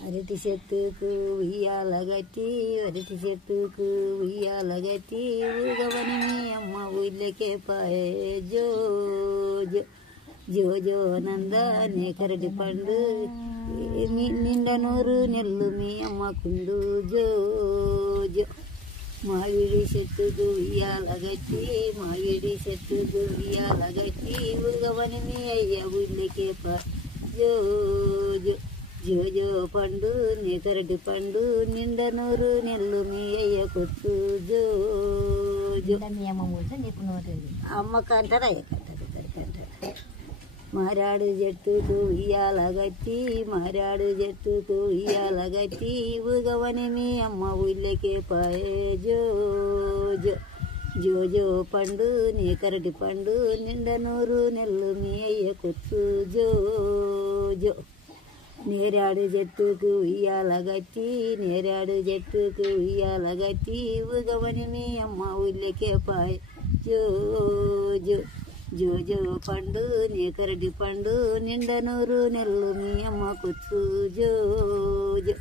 అరటి చెట్టుకు ఉయ్యాలగట్టి అరటి చెట్టుకు ఉయ్యాలగట్టి ఊగవని మీ అమ్మ ఊళ్ళకే పాయే జో జో జో జో నందానే కరటి పండు నిండా నూరు నెల్లు మీ అమ్మకుండు జో జో మావిడి చెట్టుకు ఉయ్యాలగట్టి మావిడి చెట్టుకు ఉయ్యాలగట్టి ఊగవని మీ అయ్య ఊళ్ళకే పాయే జో జో జో జో పండు నీ కరటి పండు నిండా నూరు నెల్లు మీ అయ్య కొచ్చు జో జో మీ అమ్మ కూర్చో నీకు నోటుంది అమ్మ కంటారా కంటారు మారాడు చెట్టుకు ఉయ్యాలగట్టి మారాడు చెట్టుకు ఉయ్యాలగట్టి ఊగవని మీ అమ్మ ఊళ్ళకే పాయే జో జో జో జో పండు నీ కరటి పండు నిండా నూరు నెల్లు మీ అయ్య కొచ్చు జో జో నేరాడు చెట్టుకు ఉయ్యాలగట్టి నేరాడు చెట్టుకు ఉయ్యాలగట్టి ఊగవని మీ అమ్మ ఊళ్ళకే పాయ్ జో జో జో జో పండు నీ కరటి పండు నిండా నూరు నెల్లు మీ అమ్మ కొచ్చు జో జో